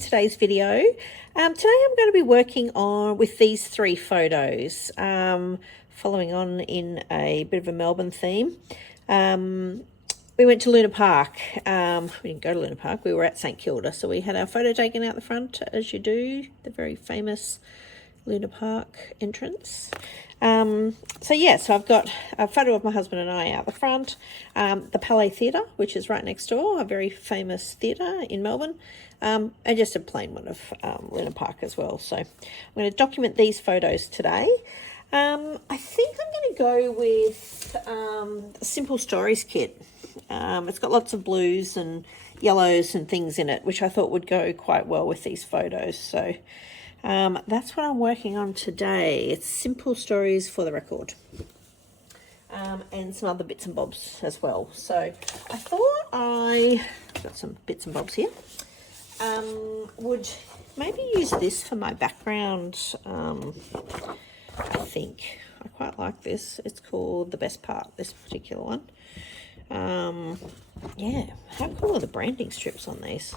today's video. Today I'm going to be working on with these 3 photos, following on in a bit of a Melbourne theme. We went to Luna Park. We didn't go to Luna Park, we were at St Kilda, so we had our photo taken out the front, as you do, the very famous Luna Park entrance. So I've got a photo of my husband and I out the front, the Palais Theatre, which is right next door, a very famous theatre in Melbourne, and just a plain one of Luna Park as well. So I'm going to document these photos today. I think I'm going to go with a Simple Stories kit. It's got lots of blues and yellows and things in it, which I thought would go quite well with these photos. So that's what I'm working on today. It's Simple Stories for the record, and some other bits and bobs as well. So I thought I've got some bits and bobs here. Would maybe use this for my background. I think I quite like this. It's called The Best Part, this particular one. Yeah, how cool are the branding strips on these?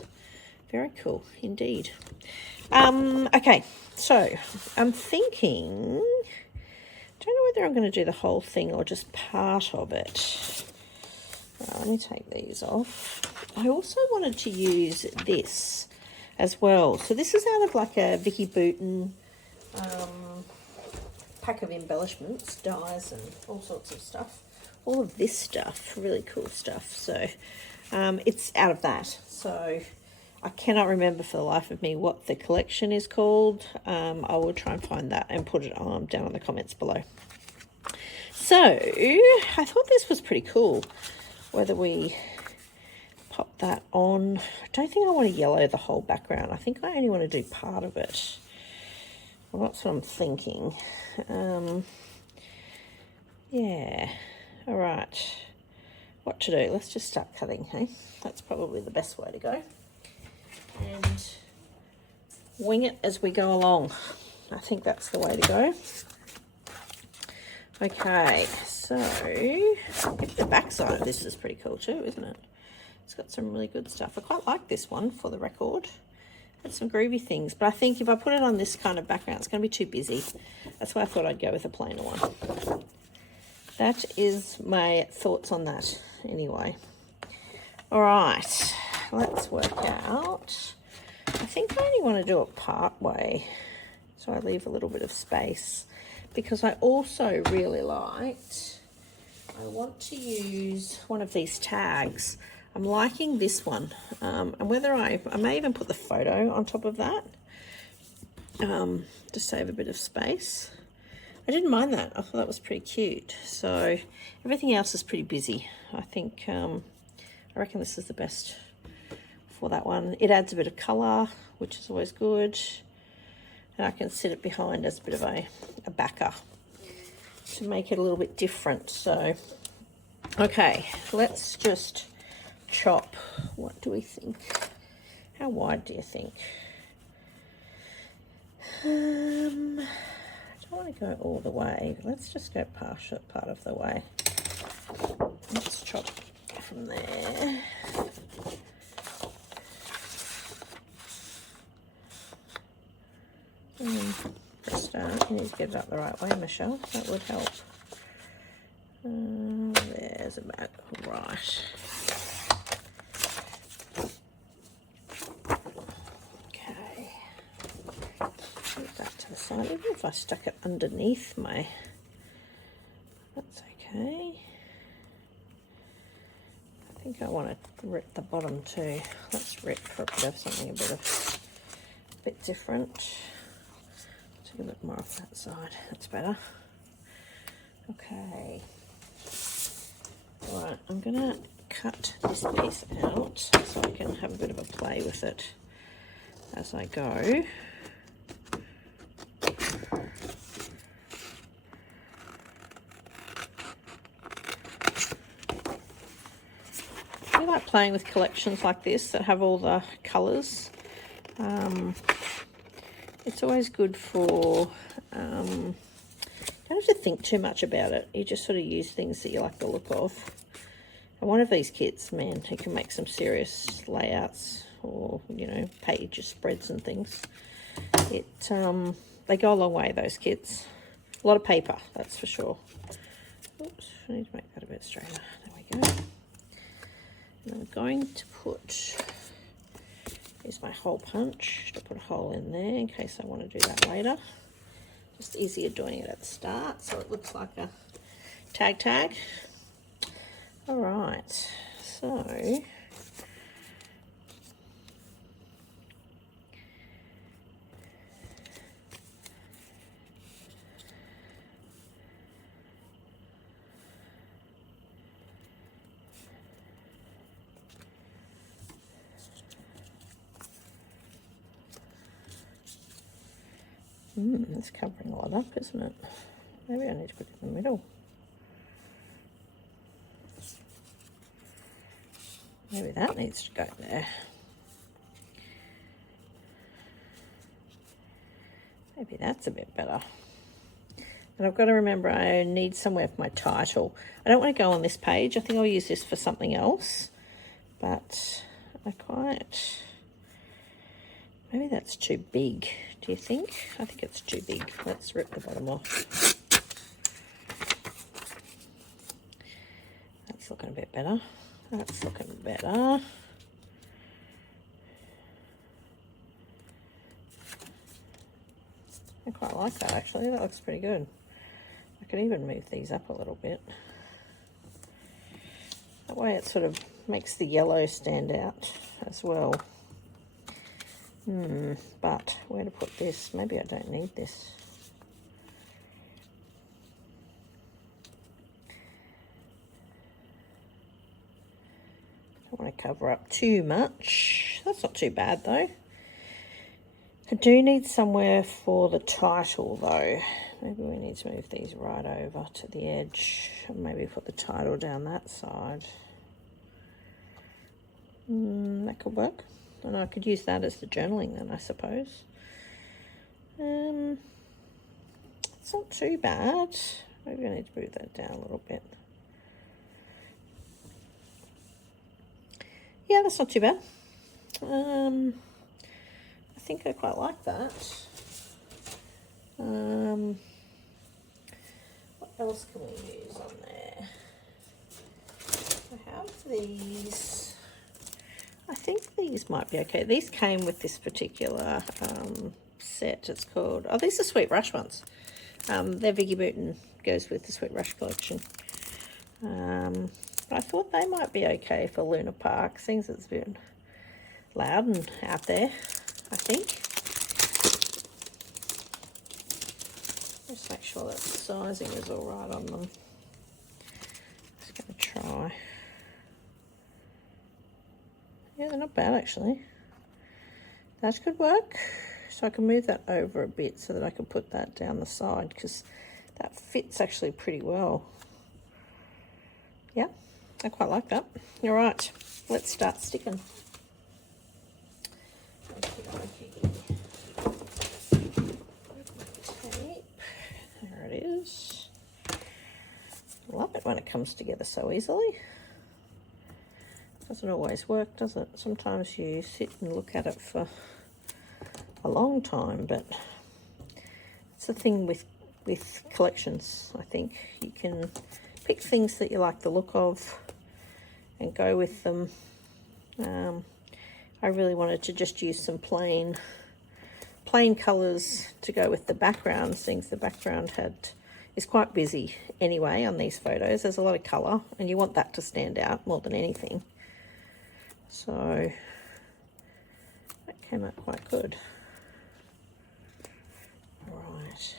Very cool indeed. Okay, so I'm thinking, don't know whether I'm going to do the whole thing or just part of it. Let me take these off. I also wanted to use this as well. So this is out of like a Vicky Bouton pack of embellishments, dies and all sorts of stuff. All of this stuff, really cool stuff. So it's out of that. So I cannot remember for the life of me what the collection is called. I will try and find that and put it down in the comments below. So I thought this was pretty cool. Whether we pop that on. I don't think I want to yellow the whole background. I think I only want to do part of it. Well, that's what I'm thinking. Yeah. All right. What to do? Let's just start cutting, hey? That's probably the best way to go. And wing it as we go along. I think that's the way to go. Okay, so the back side of this is pretty cool too, isn't it? It's got some really good stuff. I quite like this one, for the record. It's some groovy things, but I think if I put it on this kind of background, it's going to be too busy. That's why I thought I'd go with a plainer one. That is my thoughts on that anyway. All right, let's work out. I think I only want to do it part way, so I leave a little bit of space, because I also really liked, I want to use one of these tags. I'm liking this one, and whether I may even put the photo on top of that, to save a bit of space. I didn't mind that. I thought that was pretty cute. So everything else is pretty busy. I think, I reckon this is the best for that one. It adds a bit of colour, which is always good. And I can sit it behind as a bit of a backer to make it a little bit different. So, okay, let's just chop. What do we think? How wide do you think? I don't want to go all the way. Let's just go part of the way. Let's chop from there. Start. You need to get it up the right way, Michelle. That would help. There's about right. Okay. Put that to the side. Even if I stuck it underneath my, that's okay. I think I want to rip the bottom too. Let's rip for a bit of something a bit different. A bit more off that side, that's better. Okay, right, I'm gonna cut this piece out so I can have a bit of a play with it as I go. I like playing with collections like this that have all the colours. It's always good for, you don't have to think too much about it. You just sort of use things that you like the look of. And one of these kits, man, you can make some serious layouts or, you know, page spreads and things. They go a long way, those kits. A lot of paper, that's for sure. Oops, I need to make that a bit straighter. There we go. And I'm going to use my hole punch to put a hole in there in case I want to do that later. Just easier doing it at the start, so it looks like a tag. All right, so it's covering a lot up, isn't it? Maybe I need to put it in the middle. Maybe that needs to go there. Maybe that's a bit better. And I've got to remember I need somewhere for my title. I don't want to go on this page. I think I'll use this for something else. But maybe that's too big. Do you think? I think it's too big. Let's rip the bottom off. That's looking a bit better. That's looking better. I quite like that, actually. That looks pretty good. I could even move these up a little bit. That way it sort of makes the yellow stand out as well. But where to put this? Maybe I don't need this. Don't want to cover up too much. That's not too bad though. I do need somewhere for the title though. Maybe we need to move these right over to the edge and maybe put the title down that side. That could work. And I could use that as the journaling then, I suppose. It's not too bad. Maybe I need to move that down a little bit. Yeah, that's not too bad. I think I quite like that. What else can we use on there? I have these. I think these might be okay. These came with this particular set. It's called, oh, these are Sweet Rush ones. They're Viggy Booten, goes with the Sweet Rush collection. But I thought they might be okay for Luna Park, since it's a bit loud and out there, I think. Just make sure that the sizing is all right on them. Just going to try. Yeah, they're not bad actually. That could work. So I can move that over a bit so that I can put that down the side because that fits actually pretty well. Yeah, I quite like that. All right, let's start sticking. Tape. There it is. Love it when it comes together so easily. Doesn't always work, does it? Sometimes you sit and look at it for a long time, but it's the thing with collections, I think. You can pick things that you like the look of and go with them. I really wanted to just use some plain colours to go with the background, since the background is quite busy anyway on these photos. There's a lot of colour and you want that to stand out more than anything. So that came out quite good. All right,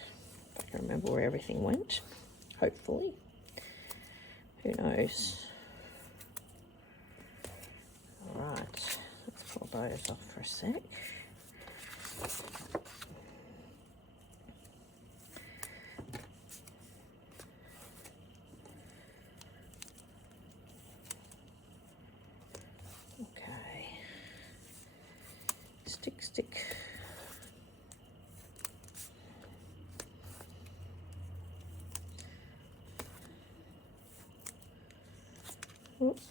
if I can remember where everything went, hopefully. Who knows? All right, let's pull those off for a sec. Stick. Oops.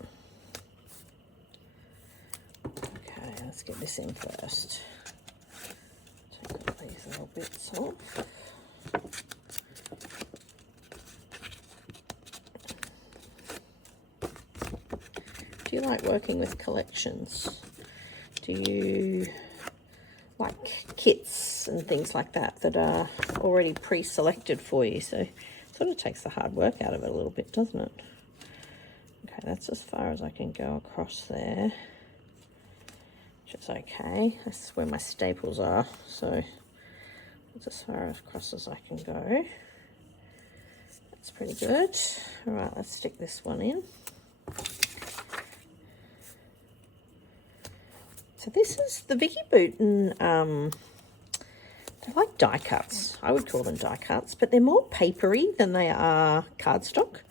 Okay, let's let's get this in first. Take all these little bits off. Do you like working with collections? Do you like kits and things like that that are already pre-selected for you? So it sort of takes the hard work out of it a little bit, doesn't it? Okay, that's as far as I can go across there, which is okay. That's where my staples are, so that's as far across as I can go. That's pretty good. All right, let's stick this one in. So this is the Vicky Bouton, they're like die cuts. I would call them die cuts, but they're more papery than they are cardstock.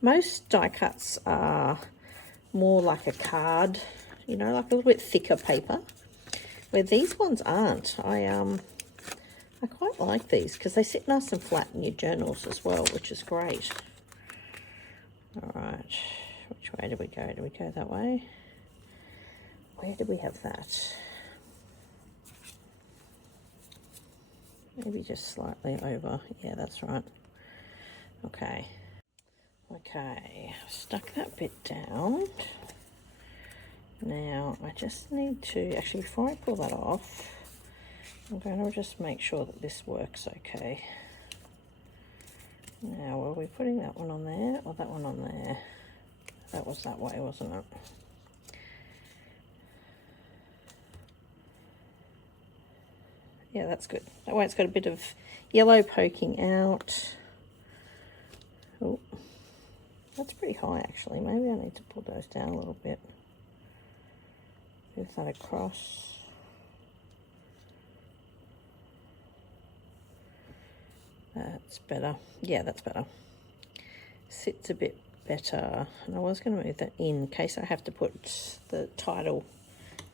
Most die cuts are more like a card, you know, like a little bit thicker paper, where these ones aren't. I quite like these because they sit nice and flat in your journals as well, which is great. All right, which way do we go? Do we go that way? Where do we have that? Maybe just slightly over. Yeah, that's right. Okay. Okay, stuck that bit down. Now, I just need to, actually before I pull that off, I'm going to just make sure that this works okay. Now, were we putting that one on there or that one on there? That was that way, wasn't it? Yeah, that's good. That way it's got a bit of yellow poking out. Oh, that's pretty high actually. Maybe I need to pull those down a little bit. Move that across. That's better. Yeah, that's better. Sits a bit better. And I was going to move that in case I have to put the title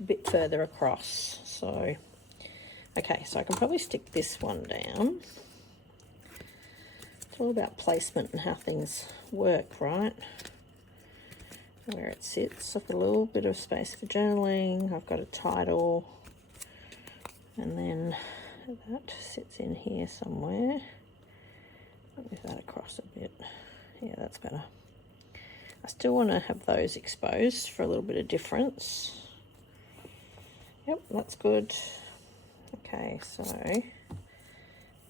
a bit further across. So, okay, so I can probably stick this one down. It's all about placement and how things work, right? Where it sits. I've got a little bit of space for journaling. I've got a title. And then that sits in here somewhere. Move that across a bit. Yeah, that's better. I still want to have those exposed for a little bit of difference. Yep, that's good. Okay, so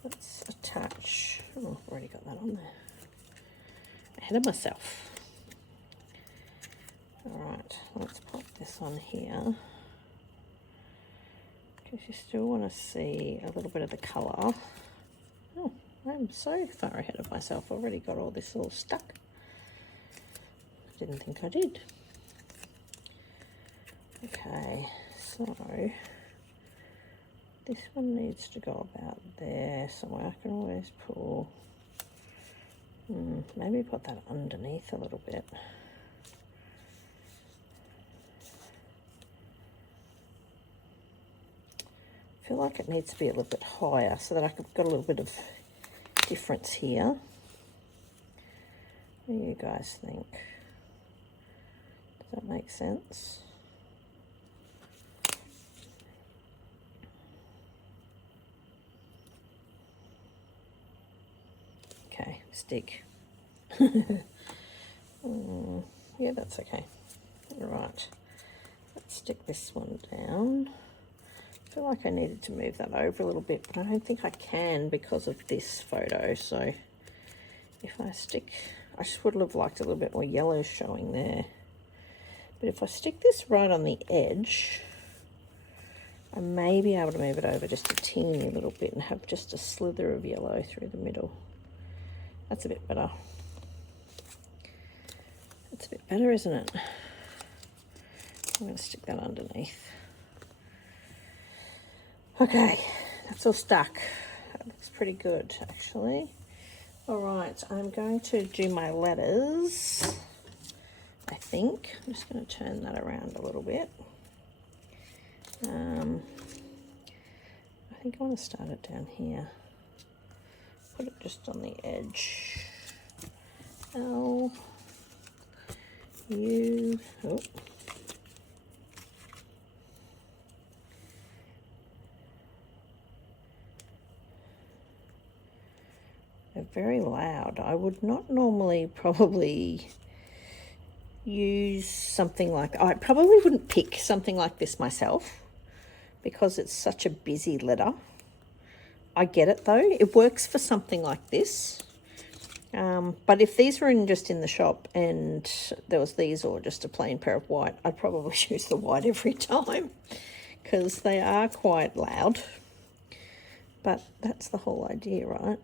let's attach. Oh, I've already got that on there. Ahead of myself. All right, let's pop this on here. Because you still want to see a little bit of the colour. Oh, I'm so far ahead of myself. I've already got all this all stuck. I didn't think I did. Okay, so this one needs to go about there somewhere. I can always pull, maybe put that underneath a little bit. I feel like it needs to be a little bit higher so that I've got a little bit of difference here. What do you guys think? Does that make sense? Okay, stick. Yeah, that's okay. All right, let's stick this one down. I feel like I needed to move that over a little bit, but I don't think I can because of this photo. So if I stick, I just would have liked a little bit more yellow showing there. But if I stick this right on the edge, I may be able to move it over just a teeny little bit and have just a slither of yellow through the middle. That's a bit better. That's a bit better, isn't it? I'm going to stick that underneath. Okay, that's all stuck. That looks pretty good, actually. All right, I'm going to do my letters, I think. I'm just going to turn that around a little bit. I think I want to start it down here. Put it just on the edge. L, U, oh. They're very loud. I would not normally probably use something like, I probably wouldn't pick something like this myself because it's such a busy letter. I get it though. It works for something like this. But if these were just in the shop and there was these or just a plain pair of white, I'd probably choose the white every time because they are quite loud. But that's the whole idea, right?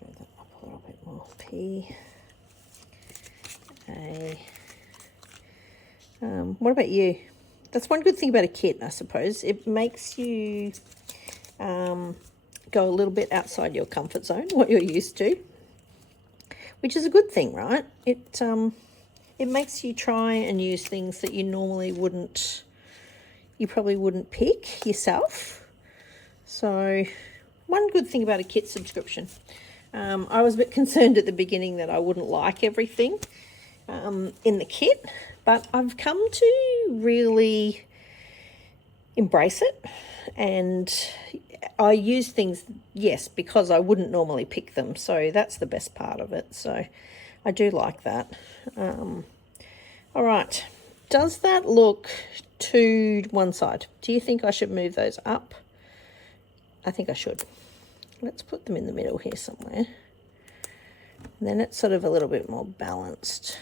Move that up a little bit more. P, A. What about you? That's one good thing about a kit, I suppose. It makes you go a little bit outside your comfort zone, what you're used to, which is a good thing, right? It makes you try and use things that you normally wouldn't, you probably wouldn't pick yourself. So one good thing about a kit subscription. I was a bit concerned at the beginning that I wouldn't like everything in the kit, but I've come to really embrace it, and I use things, yes, because I wouldn't normally pick them, so that's the best part of it. So I do like that. All right, does that look to one side? Do you think I should move those up? I think I should. Let's put them in the middle here somewhere. And then it's sort of a little bit more balanced.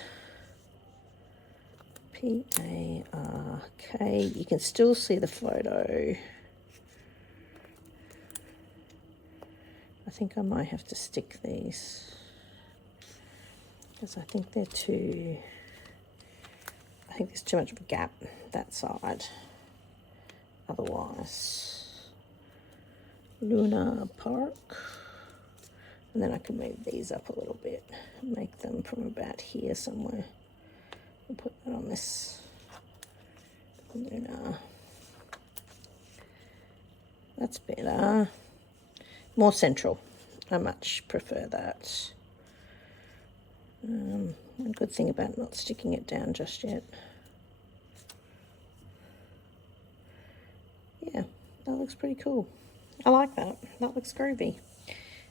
P-A-R-K. You can still see the photo. I think I might have to stick these because I think they're too, I think there's too much of a gap that side. Otherwise, Luna Park. And then I can move these up a little bit and make them from about here somewhere. I'll put that on this Luna. That's better. More central. I much prefer that. A good thing about not sticking it down just yet. Yeah, that looks pretty cool. I like that. That looks groovy.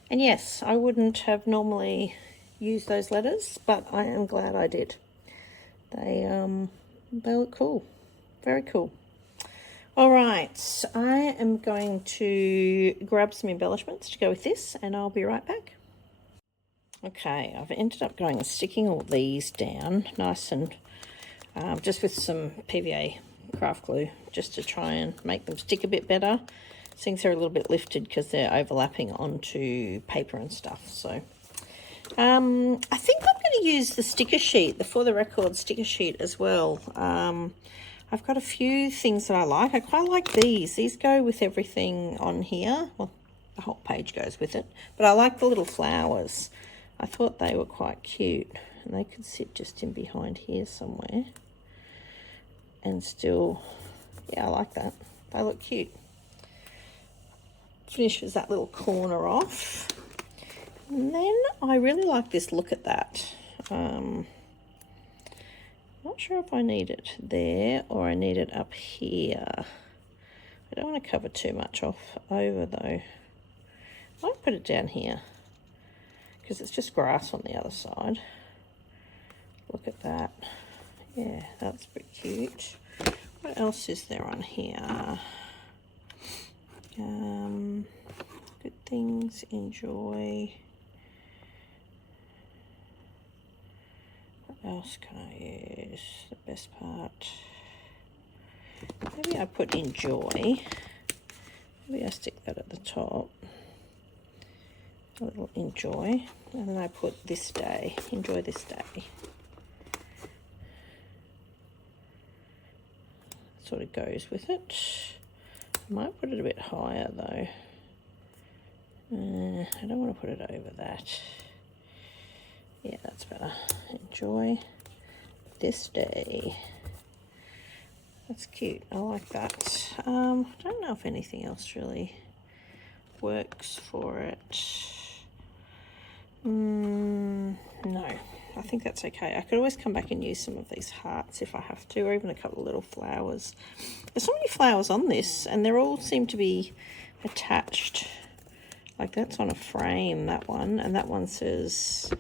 And yes, I wouldn't have normally used those letters, but I am glad I did. They look cool. Very cool. All right, I am going to grab some embellishments to go with this, and I'll be right back. Okay, I've ended up going and sticking all these down nice and just with some PVA craft glue, just to try and make them stick a bit better. Things are a little bit lifted because they're overlapping onto paper and stuff. So I think I'm going to use the sticker sheet, the For the Record sticker sheet as well. I've got a few things that I like. I quite like these. These go with everything on here. Well, the whole page goes with it. But I like the little flowers. I thought they were quite cute. And they could sit just in behind here somewhere. And still, yeah, I like that. They look cute. Finishes that little corner off. And then I really like this look at that. Not sure if I need it there or I need it up here. I don't want to cover too much off over though. I might put it down here because it's just grass on the other side. Look at that. Yeah, that's pretty cute. What else is there on here? Good things, enjoy. What else can I use? The best part. Maybe I put enjoy. Maybe I stick that at the top. A little enjoy. And then I put this day. Enjoy this day. Sort of goes with it. I might put it a bit higher though. I don't want to put it over that. Yeah, that's better. Enjoy this day. That's cute. I like that. I don't know if anything else really works for it. No, I think that's okay. I could always come back and use some of these hearts if I have to, or even a couple of little flowers. There's so many flowers on this, and they all seem to be attached Like that's on a frame, that one, and that one says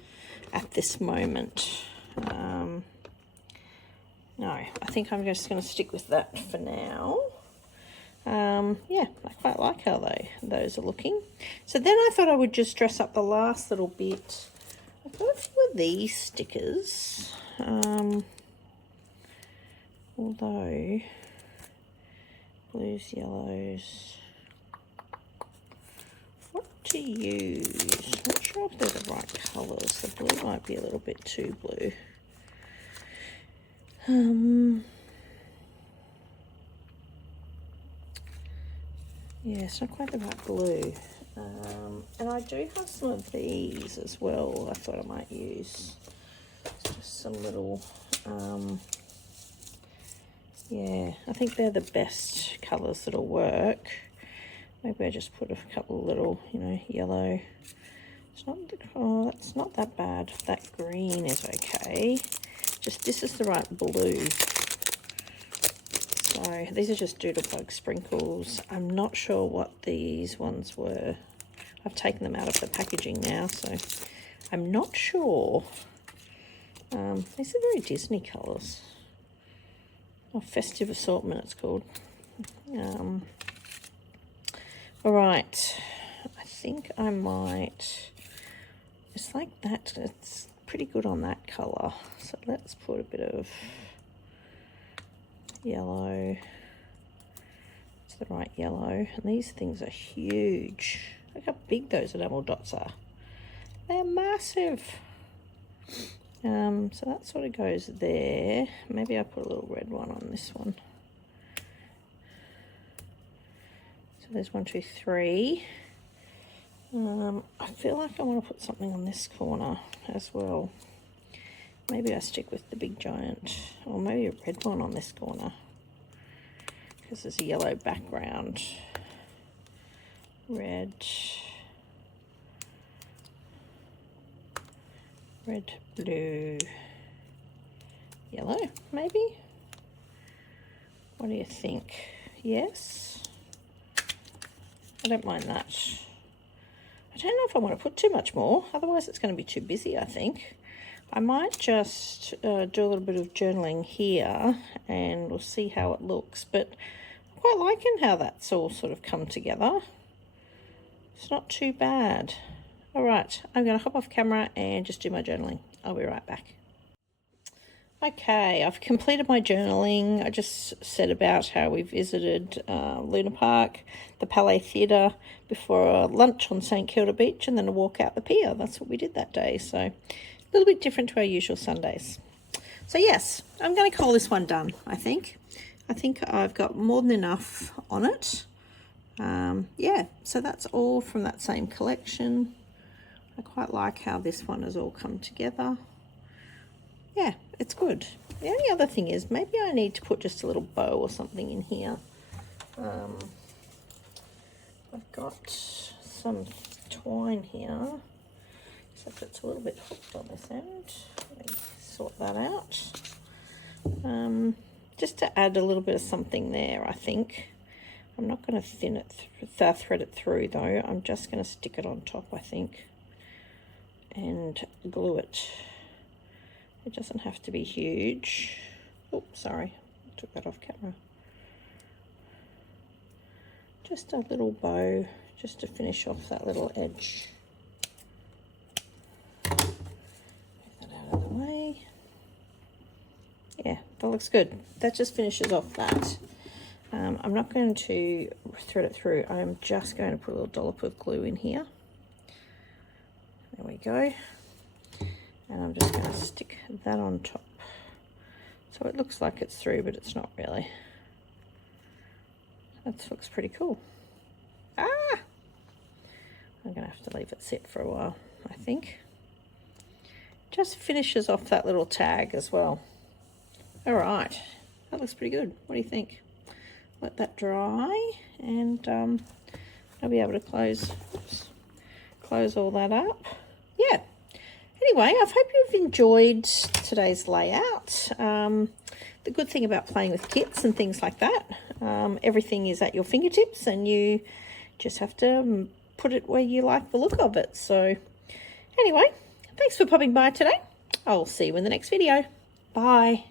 at this moment. No, I think I'm just going to stick with that for now. Yeah, I quite like how those are looking. So then I thought I would just dress up the last little bit. I've got a few of these stickers, although blues, yellows, what to use? I'm not sure if they're the right colours. The blue might be a little bit too blue. Yeah, it's not quite the right blue. And I do have some of these as well. I thought I might use just some little, yeah, I think they're the best colours that'll work. Maybe I just put a couple of little, you know, yellow. It's not, oh, that's not that bad. That green is okay. Just this is the right blue. So these are just Doodlebug sprinkles. I'm not sure what these ones were. I've taken them out of the packaging now, so I'm not sure. These are very Disney colours. Oh, Festive Assortment it's called. All right, I think I might, it's like that, it's pretty good on that colour. So let's put a bit of yellow. It's the right yellow. And these things are huge. Look how big those enamel dots are. They're massive. So that sort of goes there. Maybe I put a little red one on this one. So there's 1, 2, 3. I feel like I want to put something on this corner as well. Maybe I stick with the big giant, or maybe a red one on this corner, because there's a yellow background. Red, blue, yellow, maybe? What do you think? Yes? I don't mind that. I don't know if I want to put too much more, otherwise it's going to be too busy, I think. I might just do a little bit of journaling here and we'll see how it looks, but I'm quite liking how that's all sort of come together. It's not too bad. All right, I'm going to hop off camera and just do my journaling. I'll be right back. Okay, I've completed my journaling. I just said about how we visited Luna Park, the Palais Theatre, before a lunch on St Kilda Beach, and then a walk out the pier. That's what we did that day. So a little bit different to our usual Sundays. So yes, I'm going to call this one done, I think. I think I've got more than enough on it. Yeah, so that's all from that same collection. I quite like how this one has all come together. Yeah, it's good. The only other thing is maybe I need to put just a little bow or something in here. I've got some twine here, except it's a little bit hooked on this end. Let me sort that out. Just to add a little bit of something there, I think. I'm not going to thin it, thread it through though. I'm just going to stick it on top, I think, and glue it. It doesn't have to be huge. Oh, sorry, I took that off camera. Just a little bow, just to finish off that little edge. Get that out of the way. Yeah, that looks good. That just finishes off that. I'm not going to thread it through. I'm just going to put a little dollop of glue in here. There we go. And I'm just going to stick that on top. So it looks like it's through, but it's not really. That looks pretty cool. Ah! I'm going to have to leave it sit for a while, I think. Just finishes off that little tag as well. All right. That looks pretty good. What do you think? Let that dry, and I'll be able to close all that up. Yeah. Anyway, I hope you've enjoyed today's layout. The good thing about playing with kits and things like that, everything is at your fingertips, and you just have to put it where you like the look of it. So anyway, thanks for popping by today. I'll see you in the next video. Bye.